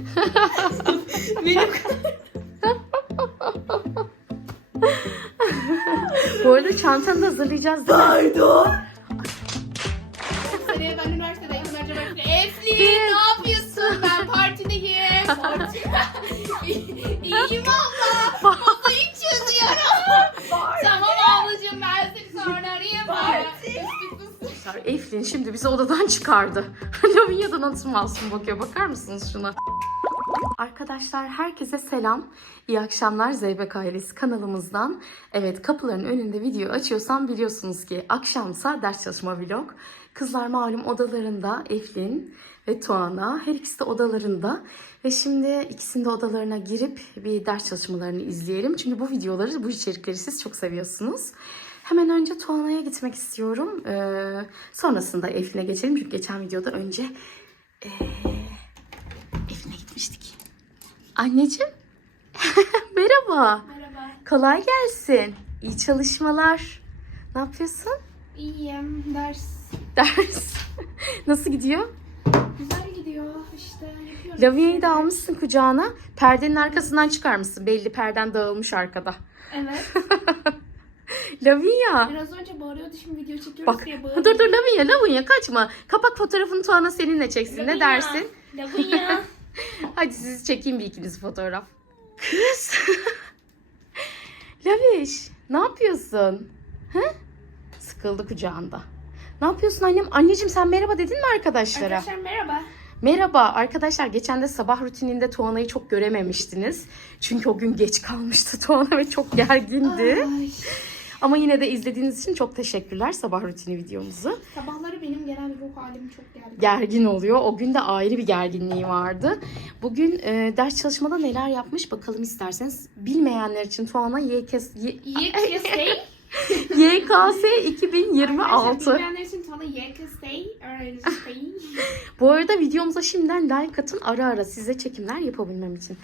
Benim Bu arada çantanı da hazırlayacağız değil mi? Pardon. Seneye ben üniversitedeyim. Önce ben Eflin ne yapıyorsun? Ben partideyim. Parti. İyiyim abla. Masayı çözüyorum. tamam ablacığım ben seni sonra arayayım. Eflin şimdi bizi odadan çıkardı. Lavinia'dan nasıl masum bakıyor. Bakar mısınız şuna? Arkadaşlar herkese selam. İyi akşamlar Zeybek ailesi kanalımızdan. Evet kapıların önünde video açıyorsam biliyorsunuz ki akşamsa ders çalışma vlog. Kızlar malum odalarında Eflin ve Tuana her ikisi de odalarında. Ve şimdi ikisinin de odalarına girip bir ders çalışmalarını izleyelim. Çünkü bu videoları, bu içerikleri siz çok seviyorsunuz. Hemen önce Tuana'ya gitmek istiyorum. Ee, sonrasında Eflin'e geçelim. Çünkü geçen videoda önce ee, Eflin'e gitmiştik. Anneciğim. Merhaba. Merhaba. Kolay gelsin. İyi çalışmalar. Ne yapıyorsun? İyiyim. Ders Ders. Nasıl gidiyor? güzel gidiyor. İşte yapıyorum. Lavinia'yı da almışsın kucağına. Perdenin arkasından çıkarmışsın. Belli perden dağılmış arkada. Evet. Lavinia. Biraz önce bağırıyordu şimdi video çekiyoruz Bak. diye Dur bağırıyor. dur Lavinia Lavinia kaçma. Kapak fotoğrafını Tuana seninle çeksin. Ne Lavinia, dersin? Lavinia. Hadi sizi çekeyim bir ikiniz fotoğraf. Kız. Laviş ne yapıyorsun? Hı? Sıkıldı kucağında. Ne yapıyorsun annem? Anneciğim sen merhaba dedin mi arkadaşlara? Arkadaşlar merhaba. Merhaba arkadaşlar. Geçen de sabah rutininde Tuana'yı çok görememiştiniz. Çünkü o gün geç kalmıştı Tuana ve çok gergindi. Ay. Ama yine de izlediğiniz için çok teşekkürler sabah rutini videomuzu. Sabahları benim genel ruh halim çok gergin. gergin oluyor. O gün de ayrı bir gerginliği vardı. Bugün e, ders çalışmada neler yapmış bakalım isterseniz. Bilmeyenler için Tuana YKS, YKS. YKS 2026. Bilmeyenler için Tuana YKS. Bu arada videomuza şimdiden like atın ara ara size çekimler yapabilmem için.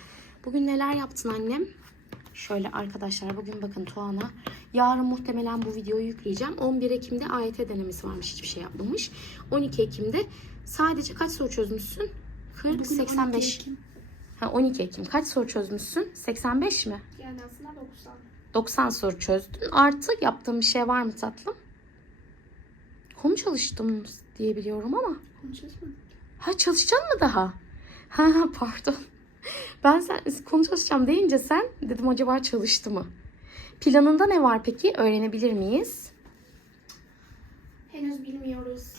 Bugün neler yaptın annem? Şöyle arkadaşlar bugün bakın Tuana. Yarın muhtemelen bu videoyu yükleyeceğim. 11 Ekim'de AYT denemesi varmış. Hiçbir şey yapmamış. 12 Ekim'de sadece kaç soru çözmüşsün? 40, 85. Ha 12 Ekim. Kaç soru çözmüşsün? 85 mi? Yani aslında 90. 90 soru çözdün. Artı yaptığın bir şey var mı tatlım? Konu çalıştım diye biliyorum ama. Konuşacağız mı? Ha çalışacaksın mı daha? Ha pardon. Ben sen konu çalışacağım deyince sen dedim acaba çalıştı mı? Planında ne var peki? Öğrenebilir miyiz? Henüz bilmiyoruz.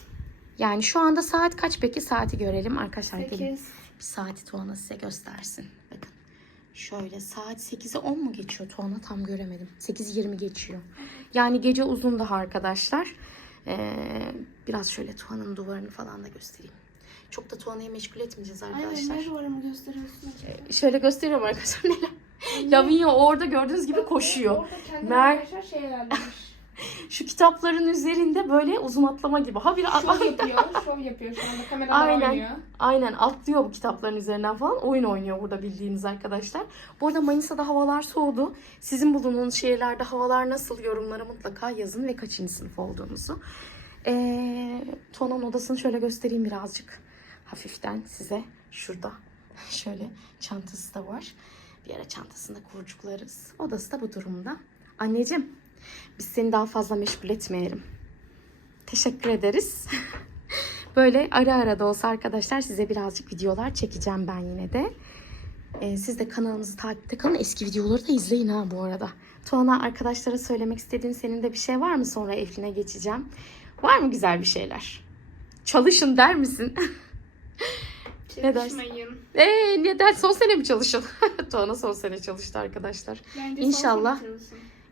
Yani şu anda saat kaç peki? Saati görelim arkadaşlar. Gelin. 8. Bir saati Tuana size göstersin. Bakın. Şöyle saat 8'e 10 mu geçiyor Tuana? Tam göremedim. 8.20 geçiyor. Yani gece uzun daha arkadaşlar. Ee, biraz şöyle Tuana'nın duvarını falan da göstereyim. Çok da Tuana'yı meşgul etmeyeceğiz arkadaşlar. Aynen ne duvarımı gösteriyorsun acaba? Şöyle gösteriyorum arkadaşlar neler. Lavinia orada gördüğünüz gibi koşuyor. Mer-. Şu kitapların üzerinde böyle uzun atlama gibi. Ha bir Şov yapıyor. Şov yapıyor şu anda. Kamerada Aynen. oynuyor. Aynen atlıyor bu kitapların üzerinden falan. Oyun oynuyor burada bildiğiniz arkadaşlar. Bu arada Manisa'da havalar soğudu. Sizin bulunduğunuz şehirlerde havalar nasıl yorumlara mutlaka yazın ve kaçıncı sınıf olduğunuzu. Ee, Tuana'nın odasını şöyle göstereyim birazcık. Hafiften size şurada. Şöyle çantası da var. Bir ara çantasında kurcuklarız. Odası da bu durumda. Anneciğim biz seni daha fazla meşgul etmeyelim. Teşekkür ederiz. Böyle ara ara da olsa arkadaşlar size birazcık videolar çekeceğim ben yine de. Ee, siz de kanalımızı takipte kalın. Eski videoları da izleyin ha bu arada. Tuana arkadaşlara söylemek istediğin senin de bir şey var mı? Sonra Eflin'e geçeceğim. Var mı güzel bir şeyler? Çalışın der misin? Ne dersin? Çalışmayın. Eee neden? Son sene mi çalışın? Tuana son sene çalıştı arkadaşlar. Bence İnşallah.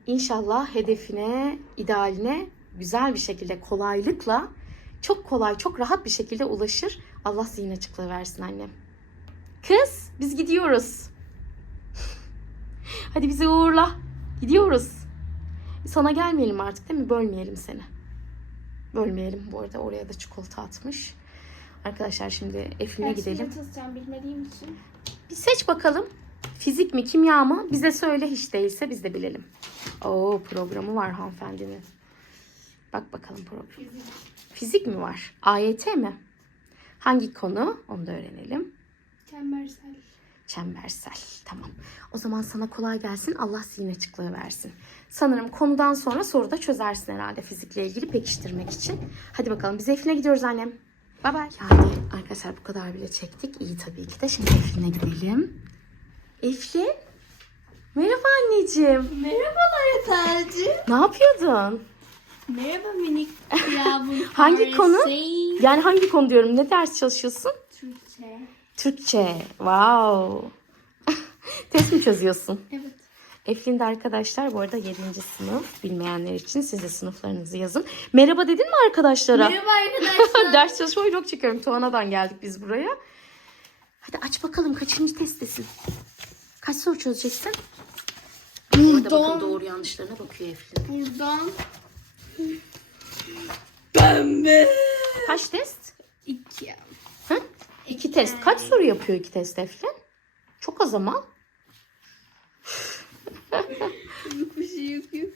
İnşallah hedefine, idealine güzel bir şekilde, kolaylıkla, çok kolay, çok rahat bir şekilde ulaşır. Allah zihin açıklığı versin annem. Kız, biz gidiyoruz. Hadi bizi uğurla. Gidiyoruz. Sana gelmeyelim artık değil mi? Bölmeyelim seni. Bölmeyelim. Bu arada oraya da çikolata atmış. Arkadaşlar şimdi Eflin'e gidelim. tılacağım bilmediğim için. Bir seç bakalım. Fizik mi, kimya mı? Bize söyle hiç değilse biz de bilelim. Oo programı var hanımefendinin. Bak bakalım program. Fizik. Fizik mi var? AYT mi? Hangi konu? Onu da öğrenelim. Çembersel. Çembersel. Tamam. O zaman sana kolay gelsin. Allah zihin açıklığı versin. Sanırım konudan sonra soruda çözersin herhalde fizikle ilgili pekiştirmek için. Hadi bakalım biz Eflin'e gidiyoruz annem. Bay bay. Yani arkadaşlar bu kadar bile çektik. İyi tabii ki de. Şimdi Eflin'e gidelim. Eflin. Merhaba anneciğim. Merhabalar Efe'cim. Ne yapıyordun? Merhaba minik yavrum. Hangi konu? Yani hangi konu diyorum? Ne ders çalışıyorsun? Türkçe. Türkçe. Wow. Test mi çözüyorsun? Evet. Eflin de arkadaşlar bu arada 7. sınıf. Bilmeyenler için siz de sınıflarınızı yazın. Merhaba dedin mi arkadaşlara? Merhaba arkadaşlar. Ders çalışma vlog çekiyorum. Tuana'dan geldik biz buraya. Hadi aç bakalım kaçıncı testtesin? Kaç soru çözeceksin? Burada bakın Buradan. doğru yanlışlarına bakıyor Eflin. Buradan. Pembe. Kaç test? İki. Hı? İki test. Kaç soru yapıyor iki test Eflin? Çok az ama. Yok bir şey yok yok.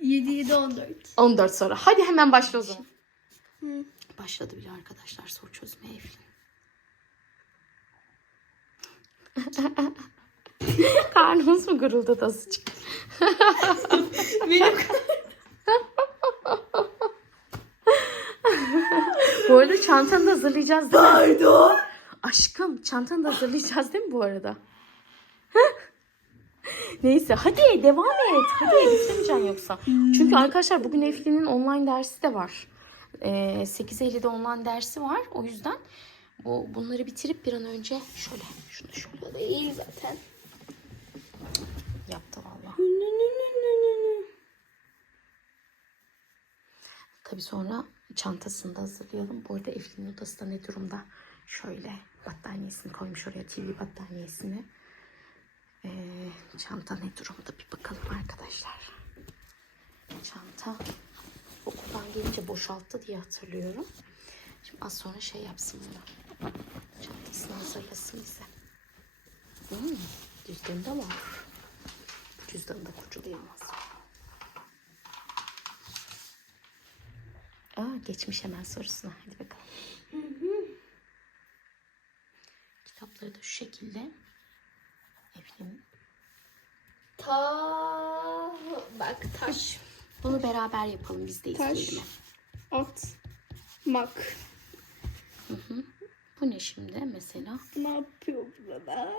7 7 14. 14 soru. Hadi hemen başla o zaman. Hı. Başladı bile arkadaşlar soru çözmeye Eflin. Karnımız mı guruldadı azıcık? Benim Bu arada çantanı da hazırlayacağız değil mi? Pardon. Aşkım çantanı da hazırlayacağız değil mi bu arada? Neyse hadi devam et. Hadi bitiremeyeceksin yoksa. Çünkü arkadaşlar bugün Eflin'in online dersi de var. Ee, 8.50'de online dersi var. O yüzden bu bunları bitirip bir an önce şöyle şunu şöyle İyi zaten. yaptı valla. Tabii sonra çantasını da hazırlayalım. Bu arada Eflin'in odası da ne durumda? Şöyle battaniyesini koymuş oraya TV battaniyesini. Ee, çanta ne durumda bir bakalım arkadaşlar. Çanta okuldan gelince boşalttı diye hatırlıyorum. Şimdi az sonra şey yapsın bunu. Çantasını hazırlasın bize. Hmm, cüzdanı da var. Cüzdanı da kurculayamaz. Aa, geçmiş hemen sorusuna. Hadi bakalım. Kitapları da şu şekilde. Ta bak taş. Bunu beraber yapalım biz de Taş. izleyelim. At. Mak. Bu ne şimdi mesela? Ne yapıyor burada?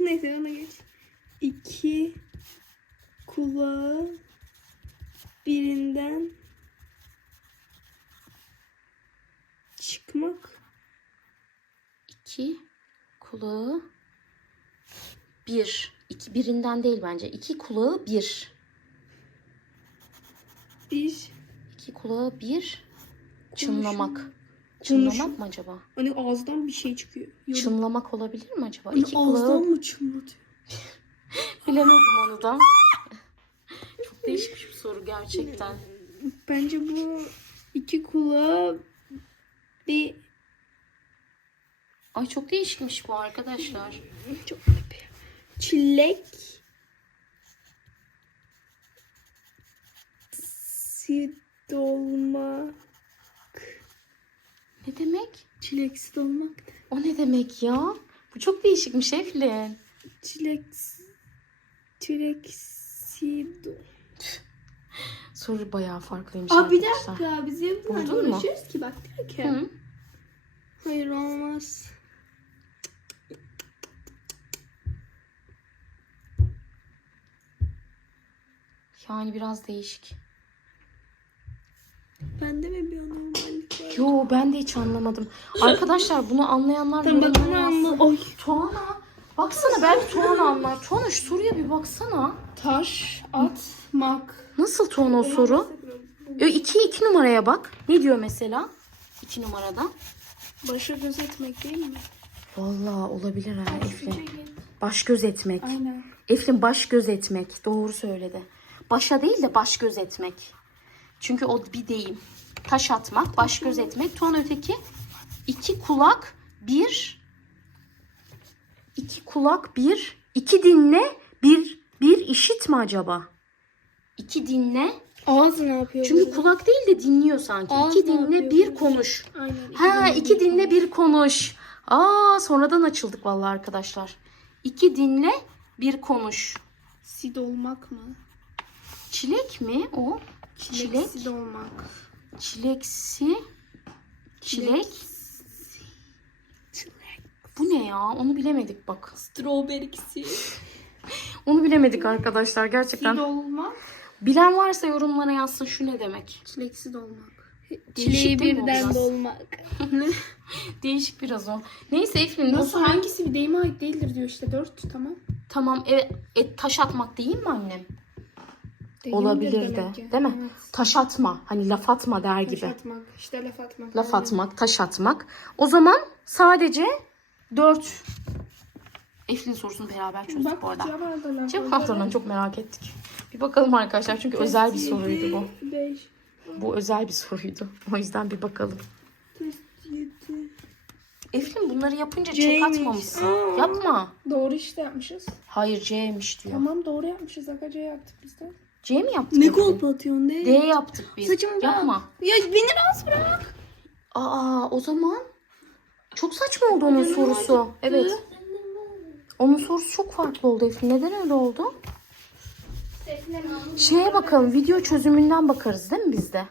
Neyse ona geç. İki kulağı birinden çıkmak. İki kulağı bir. İki, birinden değil bence. İki kulağı bir. Bir İki kulağı bir. Çınlamak. Çınlamak mı acaba? hani ağızdan bir şey çıkıyor. Yorum. Çınlamak olabilir mi acaba? Hani İki ağızdan kulağı mı çınlatıyor? bilemedim onu da. Çok değişmiş bir soru gerçekten. Bence bu iki kulağı bir Ay çok değişikmiş bu arkadaşlar. çok çilek si dolma Ne demek? çileksi dolmak O ne demek ya? Bu çok değişikmiş Eflin. çilek çileksi. Soru bayağı farklıymış Aa bir arkadaşlar. dakika biz bunlarla Buldun mu? uğraşıyoruz ki bak derken. Hı. Hayır olmaz. Yani biraz değişik. Bende mi bir anormallik var? Yo ben de hiç anlamadım. Arkadaşlar bunu anlayanlar Tamam bak bunu anla. Oy. Tuana baksana belki Tuana anlar. Tuana şu soruya bir baksana. Taş atmak. Nasıl Tuana o soru? Yo, iki, iki numaraya bak. Ne diyor mesela? İki numarada. Başa gözetmek değil mi? Vallahi olabilir ha Eflin. Baş göz etmek. Aynen. Eflin baş göz etmek. Doğru söyledi. Başa değil de baş göz etmek. Çünkü o bir deyim. Taş atmak, baş göz etmek. Tuan öteki iki kulak, bir iki kulak, bir iki dinle, bir bir işit mi acaba? İki dinle. Ağız ne yapıyor? Çünkü burada? kulak değil de dinliyor sanki. Ağız İki dinle, bir konuş. Aynen. Ha iki dinle bir konuş. Aa sonradan açıldık vallahi arkadaşlar. İki dinle bir konuş. Sid olmak mı? Çilek mi o? Çilek. Sid olmak. Çileksi. Çilek. Bu ne ya? Onu bilemedik bak. Strawberry'si. Onu bilemedik arkadaşlar gerçekten. olmak. Bilen varsa yorumlara yazsın şu ne demek. Çileksiz olmak. Değişik Çileği değil mi o birden biraz? dolmak. Değişik biraz o. Neyse Eflin Nasıl hangisi bir deyime ait değildir diyor işte dört tamam. tamam evet et, taş atmak değil mi annem? Deyimdir Olabilir de ki. değil mi? Evet. Taş atma hani laf atma der Taş gibi. atmak. İşte laf atmak. Laf aynen. atmak, taş atmak. O zaman sadece 4 Eflin sorusunu beraber çözdük Bak bu arada. cevaplardan Cevaplarından çok merak ettik. Bir bakalım arkadaşlar çünkü özel bir soruydu bu. 5. Bu özel bir soruydu. O yüzden bir bakalım. Test 7. Eflin bunları yapınca çek atmamışsın. Aa. Yapma. Doğru işte yapmışız. Hayır C'ymiş diyor. Tamam doğru yapmışız. Aga C yaptık biz de. C mi yaptık? Eflin? atıyorsun ne? D yaptık biz. Saçımı Yapma. Ya beni rahat bırak. Aa o zaman çok saçma oldu onun sorusu. Evet. Onun sorusu çok farklı oldu Eflin. Neden öyle oldu? Şeye bakalım video çözümünden bakarız değil mi bizde?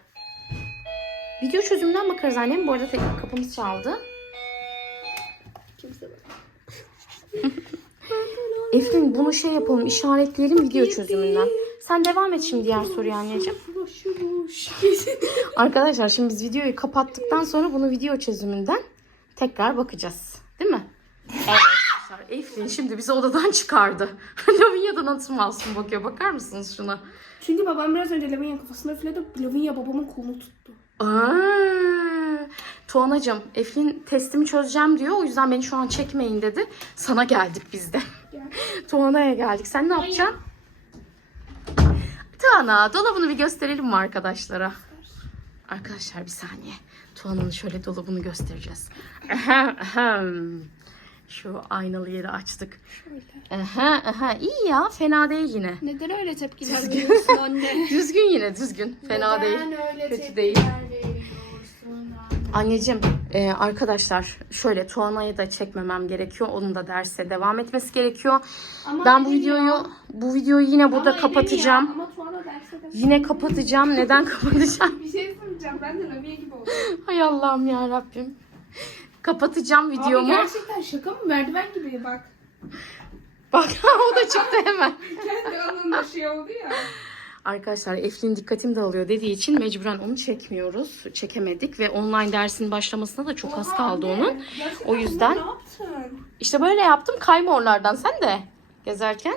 Video çözümünden bakarız annem. Bu arada tekrar kapımız çaldı. Kimse bak. Eflin bunu şey yapalım işaretleyelim video çözümünden. Sen devam et şimdi diğer soruya anneciğim. Arkadaşlar şimdi biz videoyu kapattıktan sonra bunu video çözümünden tekrar bakacağız. Değil mi? Evet Eflin şimdi bizi odadan çıkardı. Lavinia'dan atım alsın bakıyor. Bakar mısınız şuna? Çünkü babam biraz önce Lavinia kafasına üfledi. Lavinia babamın kolunu tuttu. Aa, Tuğanacığım Eflin testimi çözeceğim diyor. O yüzden beni şu an çekmeyin dedi. Sana geldik biz de. Gel. Tuğana'ya geldik. Sen ne yapacaksın? Tuğana dolabını bir gösterelim mi arkadaşlara? Arkadaşlar bir saniye. Tuğana'nın şöyle dolabını göstereceğiz. Şu aynalı yeri açtık. Şöyle. Aha, aha. İyi ya fena değil yine. Neden öyle tepkiler veriyorsun anne? Düzgün yine düzgün. Fena değil. öyle Kötü değil. Anneciğim e, arkadaşlar şöyle Tuana'yı da çekmemem gerekiyor. Onun da derse devam etmesi gerekiyor. Ama Ben bu videoyu bu videoyu yine burada Ama kapatacağım. edemiyor. Ama Tuana derse de... Yine kapatacağım. Neden kapatacağım? Bir şey söyleyeceğim. Ben de Lavia gibi oldum. Hay Allah'ım ya Rabbim. Kapatacağım videomu. Abi gerçekten şaka mı? Merdiven gibi bak. Bak o da çıktı hemen. Kendi alanında şey oldu ya. Arkadaşlar Eflin dikkatim dağılıyor dediği için mecburen onu çekmiyoruz. Çekemedik ve online dersin başlamasına da çok az kaldı onun. O yüzden- Ne yaptın? İşte böyle yaptım kayma oralardan sen de gezerken.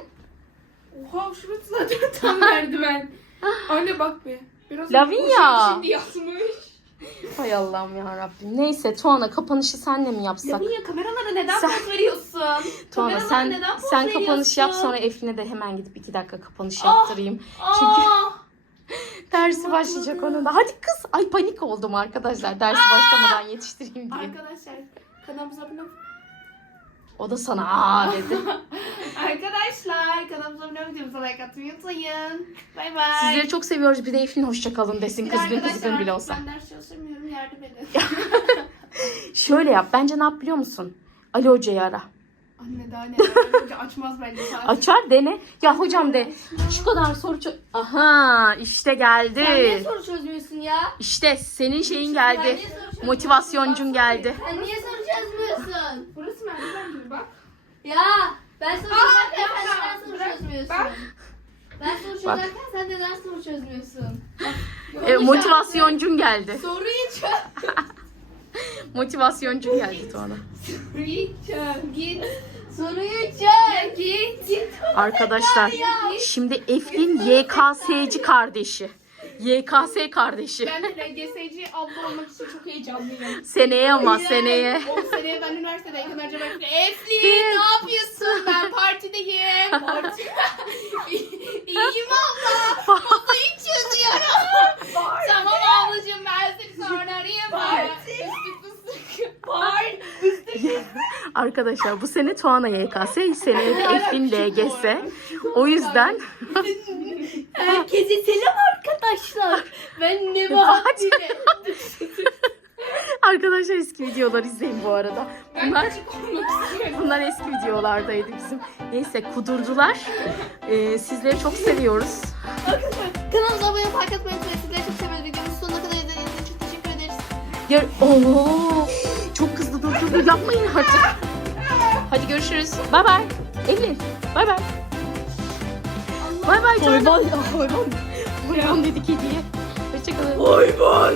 Oha şurası zaten tam merdiven. Anne bak be. Biraz Lavinia. Şimdi yatmış. Hay Allah'ım ya Rabbim. Neyse Tuana kapanışı senle mi yapsak? Lavinia kameralara neden Sen- poz veriyorsun? Tuana Kameralara sen neden poz sen kapanış yap sonra Eflin'e de hemen gidip iki dakika kapanış Ah! yaptırayım. Aa! Dersi başlayacak onun da. Hadi kız. Ay panik oldum arkadaşlar. Dersi başlamadan yetiştireyim diye. Arkadaşlar kanalımıza abone. O da sana aa dedi. Arkadaşlar kanalımıza abone olun. Videomuza like atmayı unutmayın. Bay bay. Sizleri çok seviyoruz. Bir de Eflin hoşça kalın desin kızgın arkadaşlar kızgın bile olsa. Ben ders çalışamıyorum. Yardım edin. Şöyle yap. Bence ne yap biliyor musun? Ali Hoca'yı ara. Anne daha ne? Önce açmaz bence. saat. Açar dene. Ya hocam de. Şu kadar soru çö- Aha işte geldi. Sen niye soru çözmüyorsun ya? İşte senin şeyin geldi. Motivasyoncun geldi. Sen niye soru çözmüyorsun? Burası merdiven gibi bak. Ya ben soru Aa, çözerken sen yapma. neden soru Bırak, çözmüyorsun? bak. Soru çözerken sen neden soru çözmüyorsun? E, motivasyoncun geldi. Soruyu çöz. Motivasyoncun geldi Tuana. Soruyu çöz. Git. Soruyu çöz. Git. Git. Arkadaşlar şimdi Eflin YKS'ci kardeşi. YKS kardeşi. Ben de LGS'ci abla olmak için çok heyecanlıyım. Seneye ama seneye. 10 seneye ben üniversitedeyken acaba Eflin ne yapıyorsun? Ben partideyim. Parti. İyiyim abla. Masayı çözüyorum. tamam ablacığım ben seni sonra arayayım. Parti. Fıstık fıstık. Arkadaşlar bu sene Tuana YKS, seneye de Eflin LGS. O yüzden Herkese selam arkadaşlar. Ben Nebahat. Arkadaşlar eski videolar izleyin bu arada. Bunlar bunlar eski videolardaydı bizim. Neyse kudurdular. Ee, sizleri çok seviyoruz. Kanalımıza abone olmayı, like atmayı unutmayın. Sizleri çok seviyoruz. Videomuzu sonuna kadar izlediğiniz için çok teşekkür ederiz. Ya, Oo, çok hızlı dur dur dur yapmayın artık. Hadi görüşürüz. Bay bay. Evelyn. Bay bay. Bay bay. Hayvan. Hayvan. Hayvan dedik hediye. Hoşçakalın. Bay.